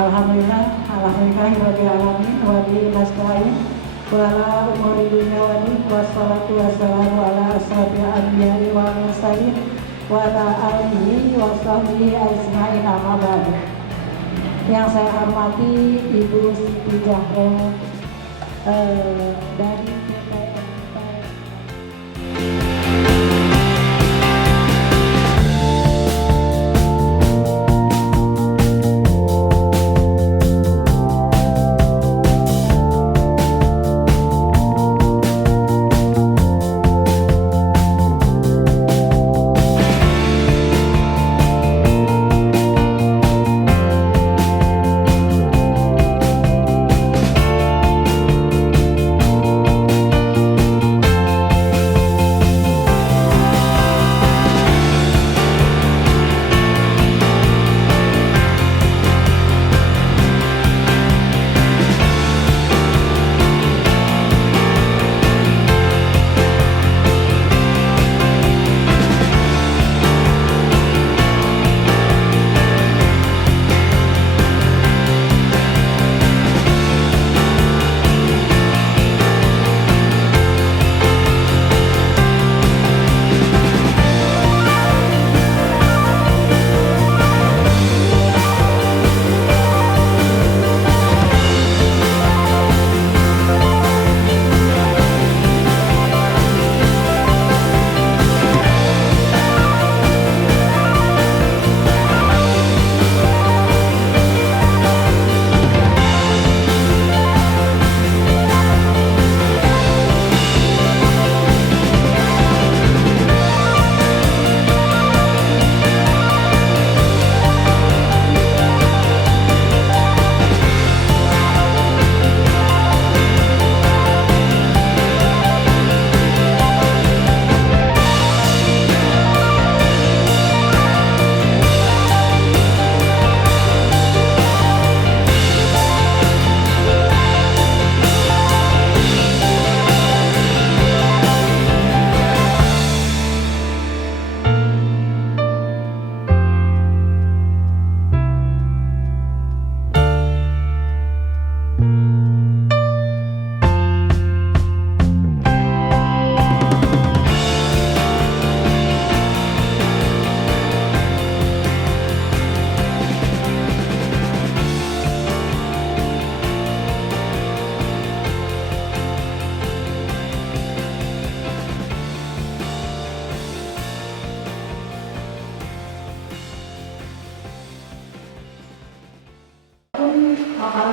Alhamdulillahirabbil alamin wa bihi nasta'in wa ala umuri dunya wa din wassalatu wassalamu ala asrofil anbiya'i wal mursalin wa ala alihi wa sahbihi ajma'in amma ba'du. Yang saya hormati Ibu Siti Zahro dari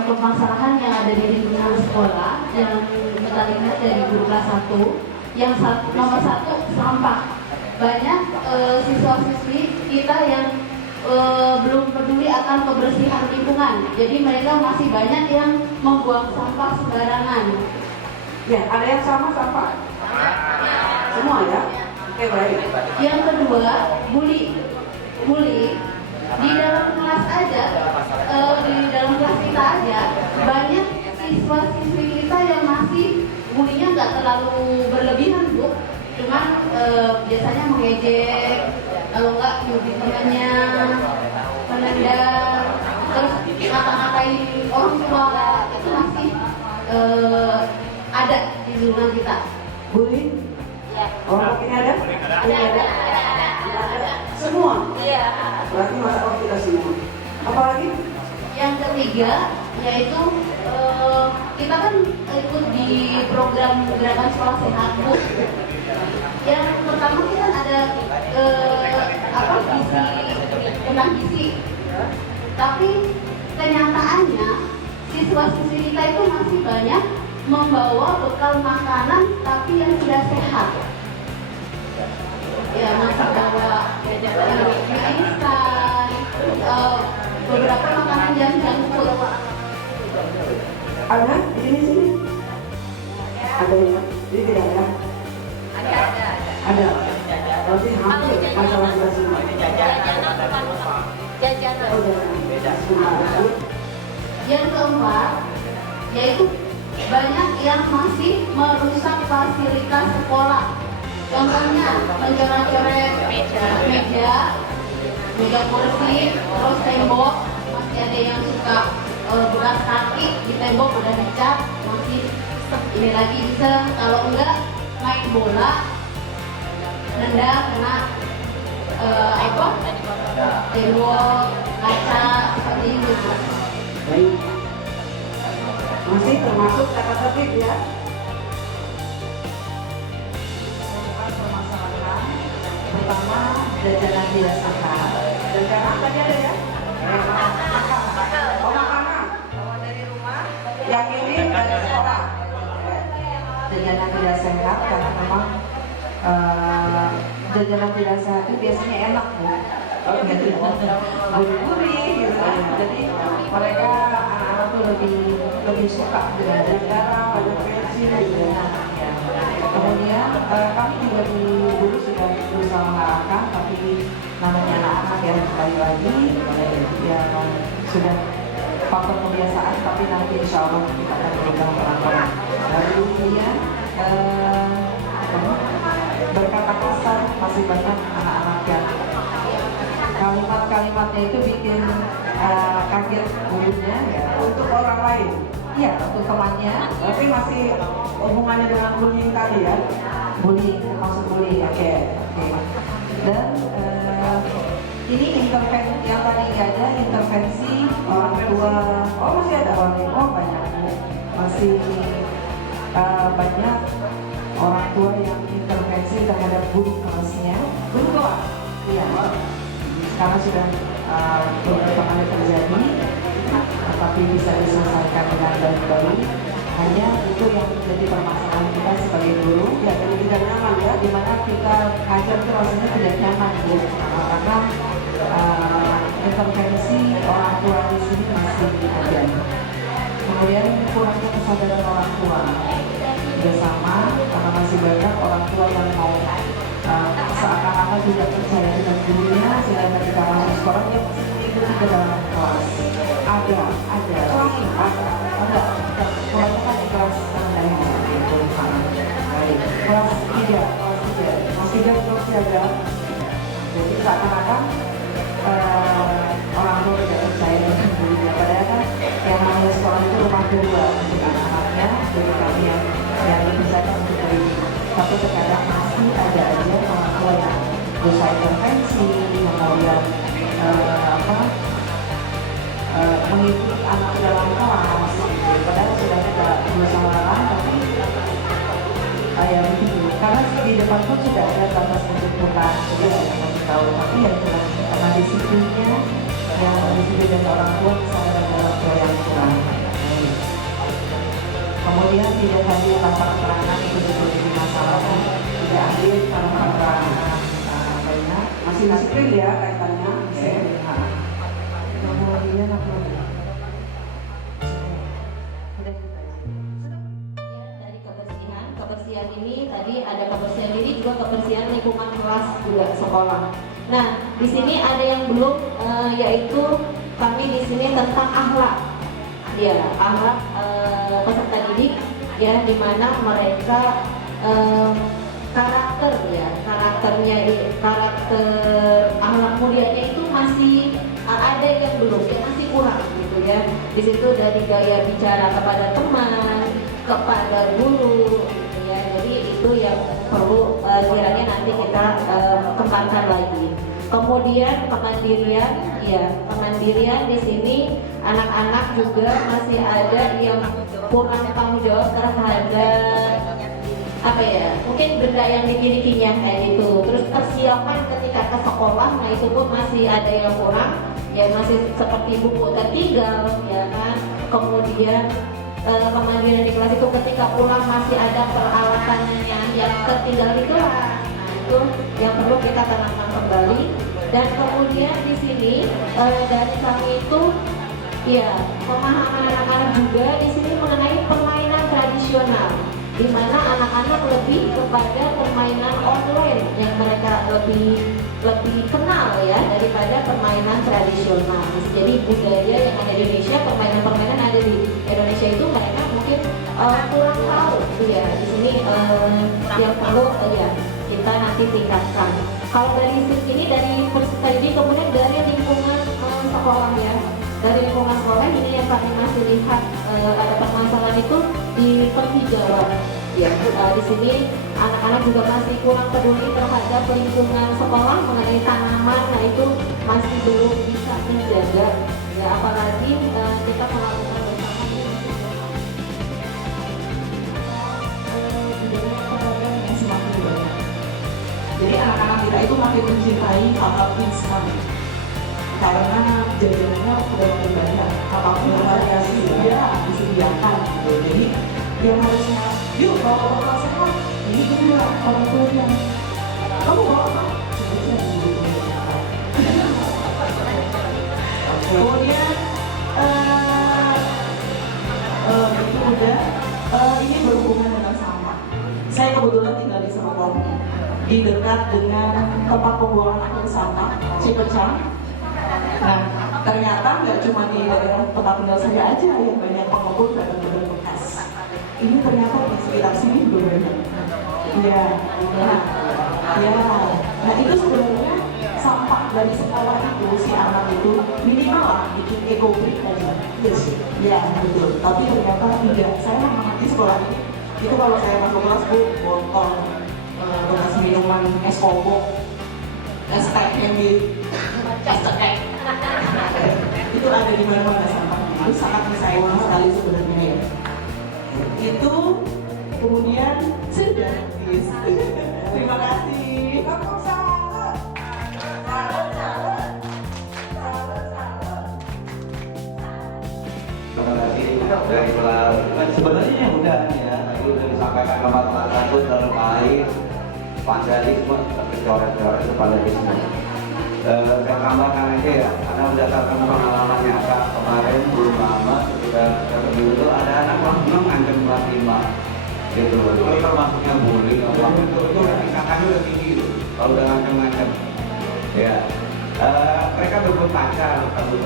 permasalahan yang ada di lingkungan sekolah yang kita lihat dari guru kelas 1 yang nomor 1 sampah. Banyak siswa-siswi kita yang belum peduli akan kebersihan lingkungan, jadi mereka masih banyak yang membuang sampah sembarangan. Ya, ada yang sama sampah? Semua ya? Oke, baik. Yang kedua, bully di dalam kelas aja, di dalam kelas kita aja banyak siswa-siswi kita yang masih bulinya nggak terlalu berlebihan, Bu. Cuman biasanya mengejek, kalau nggak nyubit temannya, menendang, terus ngata-ngatain orang tua, itu masih ada di lingkungan kita. Bully? Ya. Orang ini ada? Ada. Semua? Iya. Berarti masalah kita semua. Apalagi? Yang ketiga yaitu kita kan ikut di program gerakan sekolah sehat, Bu. Yang pertama kita ada gizi, tentang gizi. Tapi kenyataannya siswa-siswi kita itu masih banyak membawa bekal makanan tapi yang tidak sehat. Ya, masih bawa mie instan, beberapa makanan yang junk food. Ada di sini? Ada ya? Jadi tidak ada? Ada. Berarti hampir masalah kita semua. Yang keempat, yaitu banyak yang masih merusak fasilitas sekolah. Contohnya mencoret-coret meja kursi, terus tembok, masih masih ada yang suka bekas kaki di tembok udah dicat, masih ini lagi iseng. Kalau enggak main bola, nendang kena tembok, kaca seperti itu. Baik. Masih termasuk kata tertib ya. Permasalahan pertama, jajanan tidak sehat. Jajanan tadi ada ya? Makanan. Kalau dari rumah, yang ini dari sekolah. Jajanan tidak sehat karena memang jajanan tidak sehat itu biasanya enak bu. Gurih-gurih gitu kan. Jadi mereka anak-anak tuh lebih suka dengan garam, ada versi gitu ya. Kemudian kami juga dulu sudah berusaha mengarahkan, tapi namanya anak-anak yang sekali lagi ya sudah faktor kebiasaan, tapi nanti insya Allah kita akan berikan pelan-pelan. Lalu kemudian berkata kasar, masih banyak anak-anak yang kalimat-kalimatnya itu bikin kaget gurunya ya. Untuk orang lain? Iya, untuk temannya. Tapi masih hubungannya dengan bullying tadi ya? Bullying, maksud bullying, oke. Dan ini intervensi, yang tadi ada intervensi orang tua. Oh masih ada orang tua, oh banyak. Masih banyak orang tua yang intervensi terhadap guru kelasnya. Guru kelas? Iya. Sekarang sudah beberapa kali terjadi, tapi bisa diselesaikan dengan baik-baik. Hanya itu yang menjadi permasalahan kita sebagai guru, ya jadi tidak nyaman ya, dimana kita ngajar itu rasanya tidak nyaman bu, karena intervensi orang tua di sini masih terjadi. Kemudian kurangnya kesadaran orang tua, juga sama karena masih banyak orang tua yang mau seakan-akan tidak percaya dengan gurunya, sehingga ketika masuk sekolah dia mengikuti ke dalam kelas. Ada, kebanyakan di kelas rendah itu. Baik, kelas 3, masih belum siaga. Jadi seakan-akan orang tua tidak percaya dengan gurunya. Padahal kan yang namanya sekolah itu rumah kedua untuk anak-anaknya, jadi kami yang lebih sayang untuk diri. Tapi terkadang masih ada aja orang tua yang berusaha intervensi, kemudian mengikuti anak ke dalam kelas, padahal sudah kita berusaha larang, tapi ya begitu. Karena di depan pun sudah ada batas penjemputan, sudah kita tahu, tapi ya jelas karena disiplinnya yang disiplin dari orang tua sama dengan orang tua yang kurang. Kemudian tidak hadir tanpa keterangan itu juga jadi masalah, tidak hadir tanpa keterangan banyak. Masih disiplin ya kaitannya. Kemudian apa lagi? Dari kebersihan ini tadi ada kebersihan diri, juga kebersihan lingkungan kelas juga sekolah. Nah, di sini ada yang belum, yaitu kami di sini tentang akhlak. Ya, akhlak peserta didik, ya, di mana mereka karakternya, karakter akhlak mulianya itu masih ada yang belum, ya masih kurang gitu ya. Di situ dari gaya bicara kepada teman, kepada guru, gitu ya. Jadi itu yang perlu kiranya nanti kita kembangkan lagi. Kemudian kemandirian, ya kemandirian di sini anak-anak juga masih ada yang kurang tanggung jawab terhadap apa ya, mungkin benda yang dimilikinya kayak gitu. Terus kesiapan ketika ke sekolah, nah itu pun masih ada yang kurang, ya masih seperti buku tertinggal, ya kan. Kemudian kemandirian di kelas itu ketika pulang masih ada peralatannya yang tertinggal di kelas. Nah itu yang perlu kita tanamkan kembali. Dan kemudian di sini dari kami itu, ya pemahaman anak-anak juga di sini mengenai permainan tradisional, di mana anak-anak lebih kepada permainan online yang mereka lebih kenal ya daripada permainan tradisional. Jadi budaya yang ada di Indonesia, permainan-permainan ada di Indonesia itu mereka mungkin kurang tahu gitu ya. Di sini yang perlu ya kita nanti tingkatkan. Kalau dari sini dari peserta didik, kemudian dari lingkungan sekolah ya, dari lingkungan sekolah ini yang kami masih lihat ada permasalahan itu di penghijauan. Ya, di sini anak-anak juga masih kurang peduli terhadap lingkungan sekolah mengenai tanaman, nah itu masih belum bisa menjaga. Ya, apalagi kita melakukan bersama yang semakin banyak. Jadi anak-anak kita itu makin mencintai hal-hal instan karena jajanannya sudah makin banyak, apapun variasi ya disediakan gitu. Jadi yang harusnya yuk kalau bakal sehat ini juga orang tuanya kamu bawa apa? Kemudian itu udah ini berhubungan dengan sampah. Saya kebetulan tinggal di Serpong, di dekat dengan tempat pembuangan akhir sampah Cikecang. Nah, ternyata nggak cuma di daerah tempat tinggal saya aja yang banyak pengepul barang-barang bekas. Ini ternyata di sekitar sini juga banyak. Ya, nah itu sebenarnya sampah dari sekolah itu si anak itu minimal lah bikin eco-brick aja. Yes. Ya betul. Tapi ternyata tidak. Saya mengamati sekolah ini. Itu kalau saya masuk kelas botol bekas minuman es kobok, es teh yang di es teh itu ada di mana-mana sampahnya. Itu sangat disayangkan sekali sebenarnya ya. Itu kemudian sudah habis. Terima kasih. Terima kasih dari Pak. Sebenarnya yang udah ya, tadi udah disampaikan ke Mas Agus terkait vandalisme, coret-coret itu vandalisme. Saya tambahkan aja ya, karena berdasarkan pengalaman nyata kemarin belum lama ketika itu ada anak kelas 6 ancam kelas 5 gitu. Itu termasuknya bullying, itu tindakannya udah tinggi tuh, kalau udah ngancam-ngancam. Ya, mereka berebut pacar, bukan gitu.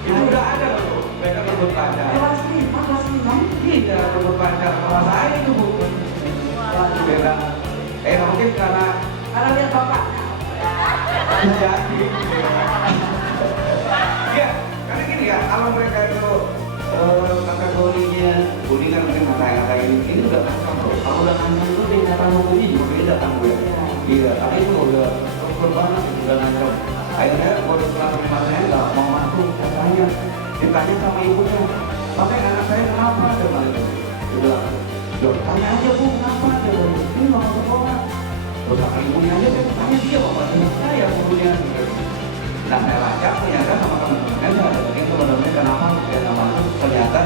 Itu udah ada loh, mereka berebut pacar. Kelas 5? Iya, berebut pacar. Kalau saya itu bukan. Beda. Mungkin karena lihat bapak. jadi. Iya, karena gini ya, kalau mereka itu kategorinya bullying kan mungkin ngata-ngatain ini udah ngancam bro. Kalau udah ngancam itu tindakan hukumnya juga beda kan gue. Iya, tapi itu udah terus banget, udah ngancam. Akhirnya gue kelas 5 saya nggak mau masuk, katanya ditanya sama ibunya, makanya anak saya kenapa ada itu? Dia bilang, "Loh, tanya aja bu, kenapa ada ini mau sekolah?" Terus sama ibunya aja, saya tanya dia bapaknya saya kemudian. Nah saya lacak ternyata sama teman-temannya saya ada mungkin sebenarnya kenapa dia nggak masuk, ternyata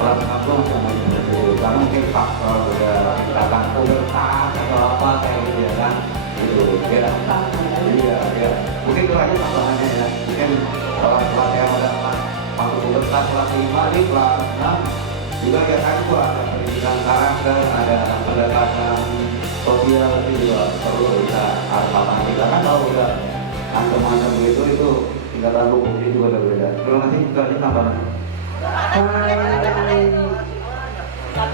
kelas 6 sama itu karena mungkin faktor udah misalkan pubertas atau apa kayak gitu ya kan itu iya mungkin itu aja tambahannya ya mungkin kelas yang udah waktu pubertas kelas 5 ini kelas 6 juga ya kan gua ada pendidikan karakter ada pendekatan sosial itu juga perlu bisa apa kita kan kalau udah macam-macam itu tingkatan hukumnya juga udah beda. Terima kasih itu aja tambahan.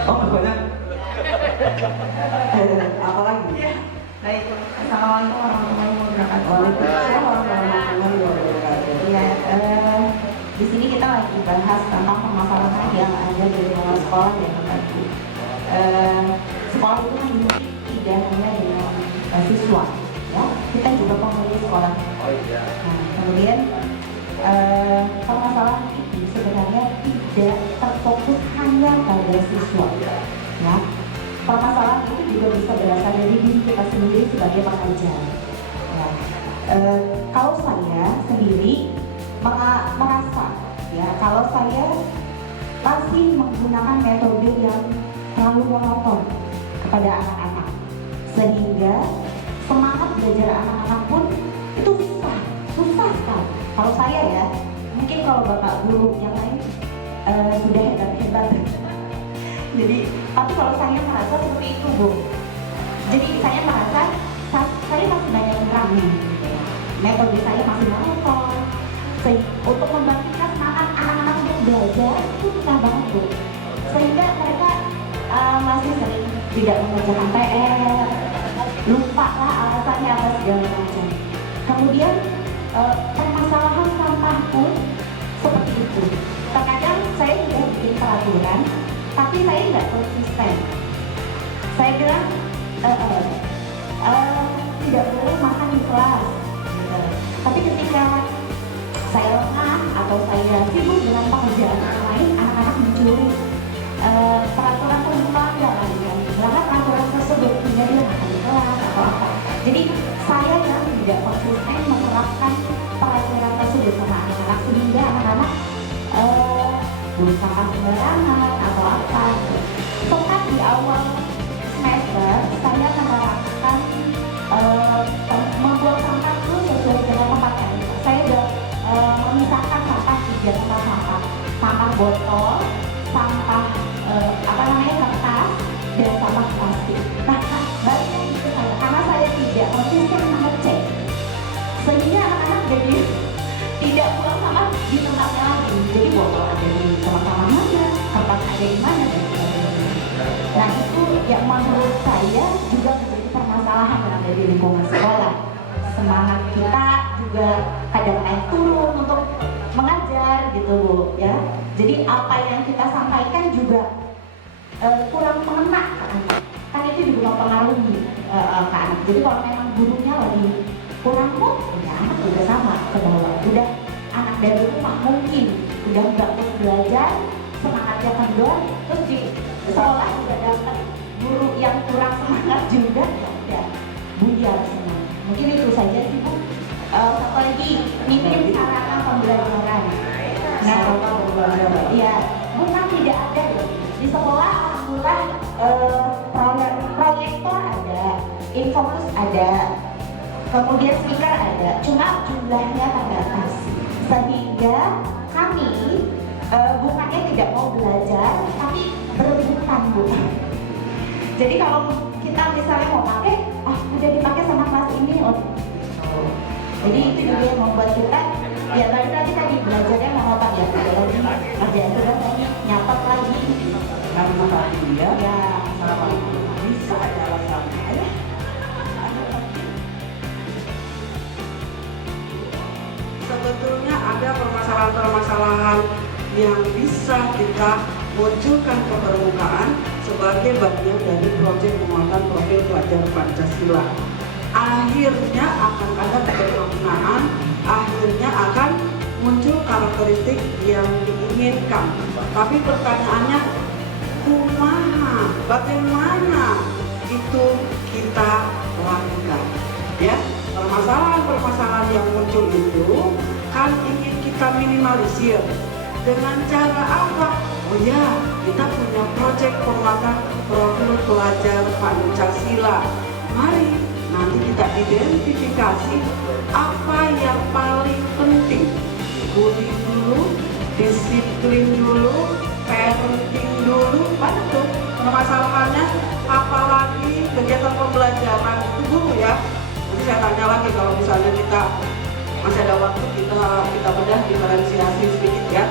Oh banyak. Apa lagi? Baik, assalamualaikum warahmatullahi wabarakatuh. Waalaikumsalam warahmatullahi wabarakatuh. Ya, di sini kita lagi bahas tentang permasalahan yang ada di lingkungan sekolah ya Bapak Ibu. Sekolah itu kan tidak hanya dengan siswa, ya, kita juga penghuni sekolah. Oh iya. Nah, kemudian permasalahan ini sebenarnya tidak terfokus hanya pada siswa, ya. Permasalahan itu juga bisa berasal dari diri kita sendiri sebagai pengajar. Ya. Kalau saya sendiri merasa, ya, kalau saya masih menggunakan metode yang terlalu monoton kepada anak-anak, sehingga semangat belajar anak-anak pun itu susah sekali. Kalau saya ya, mungkin kalau bapak guru yang lain sudah hebat. Jadi, tapi kalau saya merasa seperti itu Bu. Jadi saya merasa saya masih banyak yang ragu. Metode saya masih monoton. Untuk membangkitkan semangat anak-anak untuk belajar itu susah banget Bu. Sehingga mereka masih sering tidak mengerjakan PR, lupa lah alasannya apa segala macam. Kemudian permasalahan sampah pun seperti itu. Terkadang saya sudah bikin peraturan, tapi saya nggak konsisten. Saya bilang tidak boleh makan di kelas. Gitu. Tapi ketika saya lengah atau saya sibuk dengan pekerjaan yang lain, anak-anak mencuri peraturan perundang-undangan kan. Karena peraturan tersebut tidak makan di kelas atau apa. Jadi saya yang tidak konsisten menerapkan peraturan tersebut sama anak-anak, sehingga anak-anak buang sampah sembarangan atau apa. Tepat di awal semester saya menerapkan membuang sampah itu sesuai dengan tempatnya. Saya sudah memisahkan sampah 3 tempat sampah: sampah botol, sampah kertas, dan sampah plastik. Nah, baliknya itu saya, karena saya tidak konsisten mengecek, sehingga anak-anak jadi tidak buang sampah di tempatnya lagi. Jadi botol ada di tempat-tempat mana, kertas ada di mana, dan sebagainya. Nah, itu yang menurut saya juga menjadi permasalahan yang ada di lingkungan sekolah. Semangat kita juga kadang naik turun untuk mengajar gitu Bu, ya. Jadi apa yang kita sampaikan juga kurang mengena ke anak. Kan itu juga mempengaruhi ke anak. Jadi kalau memang gurunya lagi kurang mood, ya anak juga sama ke bawah. Udah anak dari rumah mungkin udah nggak mau belajar, semangatnya kendor, terus di sekolah juga dapat guru yang kurang semangat juga, ya buyar semua. Mungkin itu saja sih Bu. Satu lagi, minim sarana pembelajaran. Nah, ya bukan tidak ada di sekolah. Alhamdulillah proyektor ada, infokus ada, kemudian speaker ada, cuma jumlahnya terbatas, sehingga kami bukannya tidak mau belajar, tapi berebutan Bu. Jadi kalau kita misalnya mau pakai, udah dipakai sama kelas ini, jadi itu juga yang membuat kita, ya tadi belajarnya monoton ya, kerjaan sudah nyatet lagi. Karena tadi ya, Ya, bisa ada alasannya. Sebetulnya ada permasalahan-permasalahan yang bisa kita munculkan ke permukaan sebagai bagian dari proyek penguatan profil pelajar Pancasila. Akhirnya akan ada kebersamaan, akhirnya akan muncul karakteristik yang diinginkan. Tapi pertanyaannya, kumaha, bagaimana itu kita lakukan? Ya, permasalahan-permasalahan yang muncul itu kan ingin kita minimalisir. Dengan cara apa? Oh ya, kita punya proyek penguatan profil pelajar Pancasila. Mari nanti kita identifikasi apa yang paling penting. Bullying dulu, disiplin dulu, parenting dulu, banyak tuh permasalahannya. Apalagi kegiatan pembelajaran itu dulu ya. Nanti saya tanya lagi kalau misalnya kita masih ada waktu, kita bedah diferensiasi sedikit ya.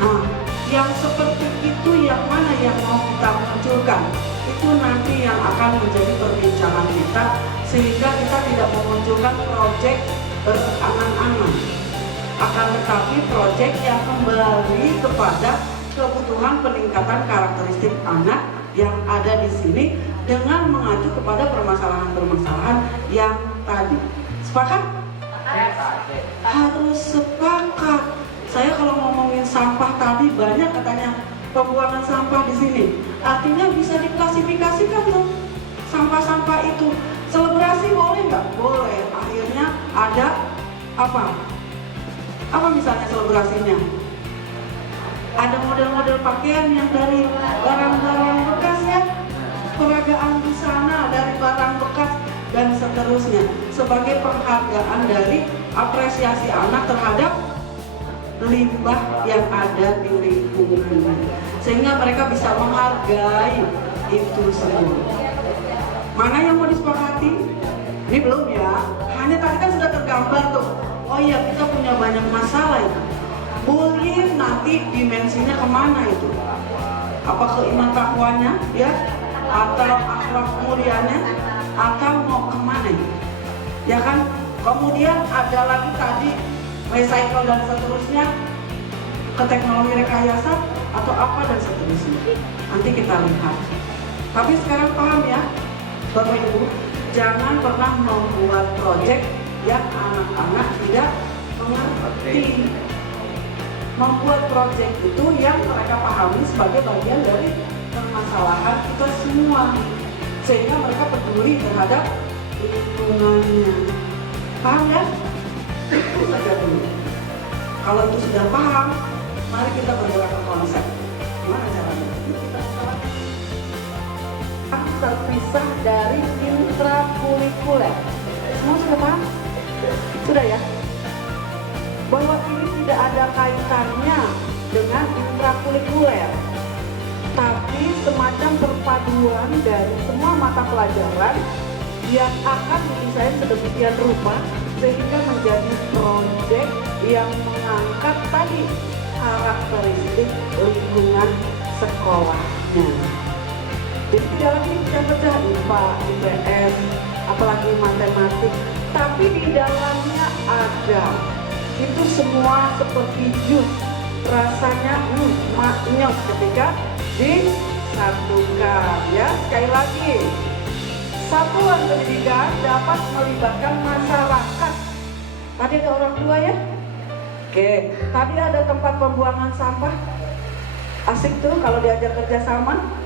Nah, yang seperti itu yang mana yang mau kita munculkan? Itu nanti yang akan menjadi perbincangan kita, sehingga kita tidak memunculkan proyek berangan-angan, akan tetapi proyek yang kembali kepada kebutuhan peningkatan karakteristik anak yang ada di sini dengan mengacu kepada permasalahan-permasalahan yang tadi. Sepakat? Harus sepakat. Saya kalau ngomongin sampah tadi banyak katanya pembuangan sampah di sini. Artinya bisa diklasifikasikan loh sampah-sampah itu. Selebrasi boleh nggak? Boleh. Akhirnya ada apa? Apa misalnya selebrasinya? Ada model-model pakaian yang dari barang-barang bekas ya, peragaan busana dari barang bekas dan seterusnya, sebagai penghargaan dari apresiasi anak terhadap limbah yang ada di lingkungan, sehingga mereka bisa menghargai itu semua. Mana yang mau disepakati? Ini belum ya, hanya tadi kan sudah tergambar tuh. Oh iya, kita punya banyak masalah itu. Bullying nanti dimensinya kemana itu? Apa ke iman takwanya ya? Atau akhlak mulianya? Atau mau kemana? Ya kan? Kemudian ada lagi tadi recycle dan seterusnya, ke teknologi rekayasa atau apa dan seterusnya. Nanti kita lihat. Tapi sekarang paham ya, Bapak Ibu, jangan pernah membuat proyek yang anak-anak tidak mengerti. Membuat proyek itu yang mereka pahami sebagai bagian dari permasalahan kita semua, sehingga mereka peduli terhadap lingkungannya. Paham ya? Itu saja dulu. Kalau itu sudah paham, mari kita bergerak ke konsep. Gimana caranya? Terpisah dari intrakurikuler. Semua sudah paham? Sudah ya? Bahwa ini tidak ada kaitannya dengan intrakurikuler, tapi semacam perpaduan dari semua mata pelajaran yang akan didesain sedemikian rupa sehingga menjadi proyek yang mengangkat tadi karakteristik lingkungan sekolahnya. Jadi tidak lagi pecah-pecah IPA, IPS, apalagi matematik, tapi di dalamnya ada. Itu semua seperti jus, rasanya maknyok ketika disatukan. Ya, sekali lagi, satuan pendidikan dapat melibatkan masyarakat. Tadi ada orang tua ya? Oke, tadi ada tempat pembuangan sampah. Asik tuh kalau diajak kerjasama.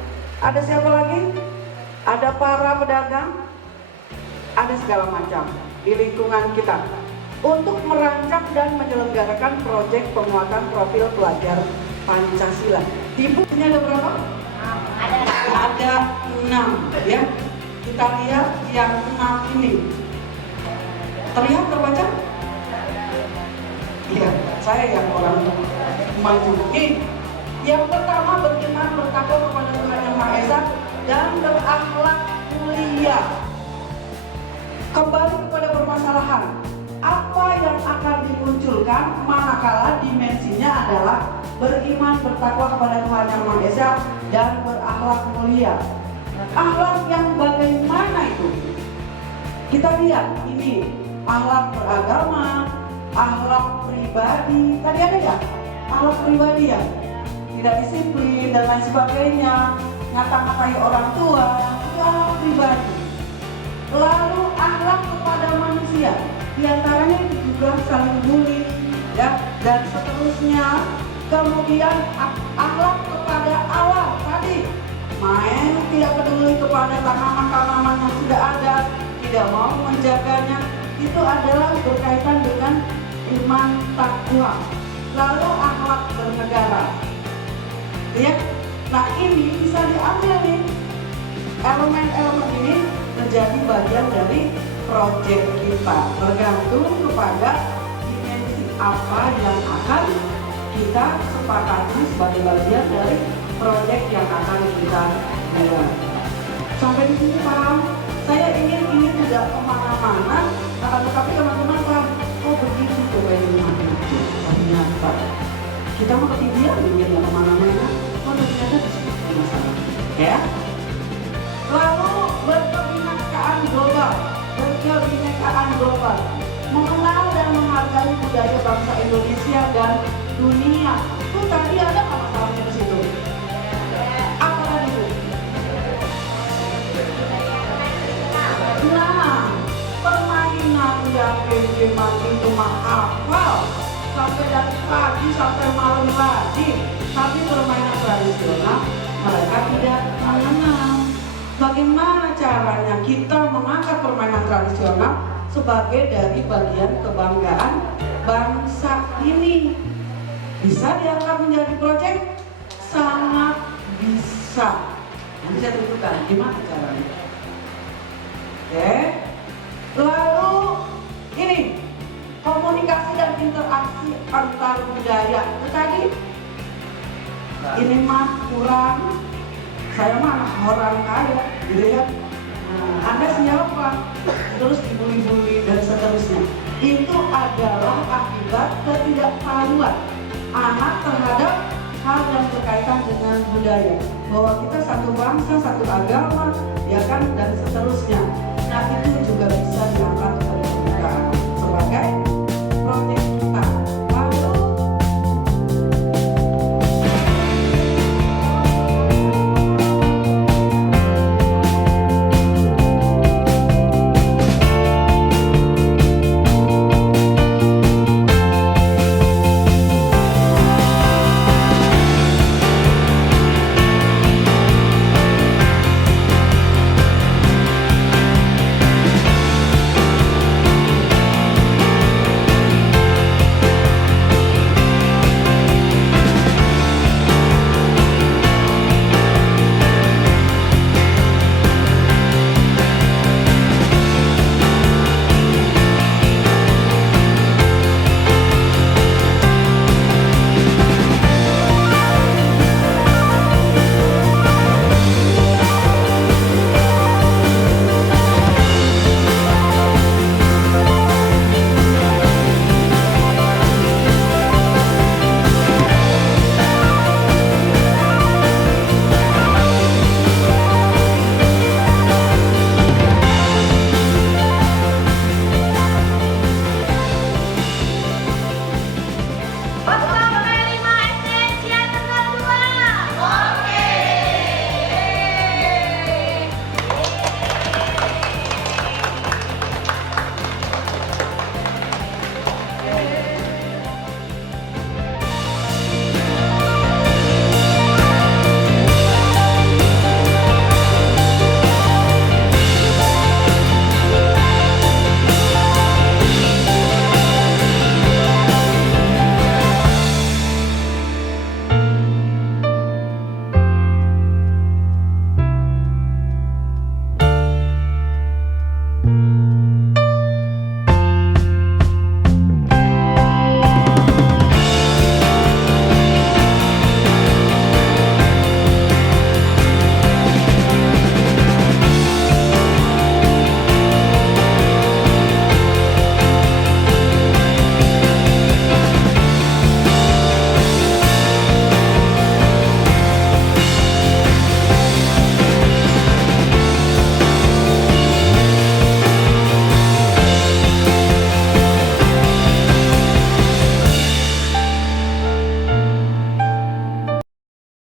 Ada siapa lagi? Ada para pedagang. Ada segala macam di lingkungan kita untuk merancang dan menyelenggarakan proyek penguatan profil pelajar Pancasila. Di bukunya ada berapa? Ada 6 ya. Kita lihat yang 6 ini. Terlihat terbaca? Iya, saya yang orang maju. Yang pertama, beriman bertakwa kepada Tuhan Yang Maha Esa dan berakhlak mulia. Kembali kepada permasalahan, apa yang akan dimunculkan manakala dimensinya adalah beriman bertakwa kepada Tuhan Yang Maha Esa dan berakhlak mulia. Akhlak yang bagaimana itu? Kita lihat ini, akhlak beragama, akhlak pribadi. Tadi ada ya? Akhlak pribadi ya? Tidak disiplin dan lain sebagainya, ngata-ngatai orang tua, akhlak pribadi. Lalu akhlak kepada manusia, diantaranya itu juga saling bully, ya, dan seterusnya. Kemudian akhlak kepada alam tadi, main tidak peduli kepada tanaman-tanaman yang sudah ada, tidak mau menjaganya, itu adalah berkaitan dengan iman takwa. Lalu akhlak bernegara. Ya, nah ini bisa diambil nih, elemen-elemen ini menjadi bagian dari proyek kita, bergantung kepada dimensi apa yang akan kita sepakati sebagai bagian dari proyek yang akan kita buat. Sampai di sini paham? Saya ingin ini tidak kemana-mana, tetapi teman-teman paham. Oh begitu tuh itu ternyata. Kita mau ketinggian ingin kemana-mana, oh ternyata disebut masalah. Ya. Lalu berkebinekaan global, mengenal dan menghargai budaya bangsa Indonesia dan dunia. Itu tadi ada apa masalahnya di situ? Apa tadi itu? Nah, permainan yang itu hafal sampai dari pagi sampai malam lagi, tapi permainan tradisional mereka tidak mengenal. Bagaimana caranya kita mengangkat permainan tradisional sebagai dari bagian kebanggaan bangsa ini? Bisa diangkat menjadi proyek? Sangat bisa. Nanti saya tunjukkan gimana caranya. Oke. Lalu ini komunikasi dan interaksi antar budaya. Tadi ini mah kurang. Saya mah orang kaya, gitu ya. Nah, Anda siapa? Terus dibully-bully dan seterusnya. Itu adalah akibat ketidaktahuan anak terhadap hal yang berkaitan dengan budaya. Bahwa kita satu bangsa, satu agama, ya kan, dan seterusnya. Nah itu juga bisa diangkat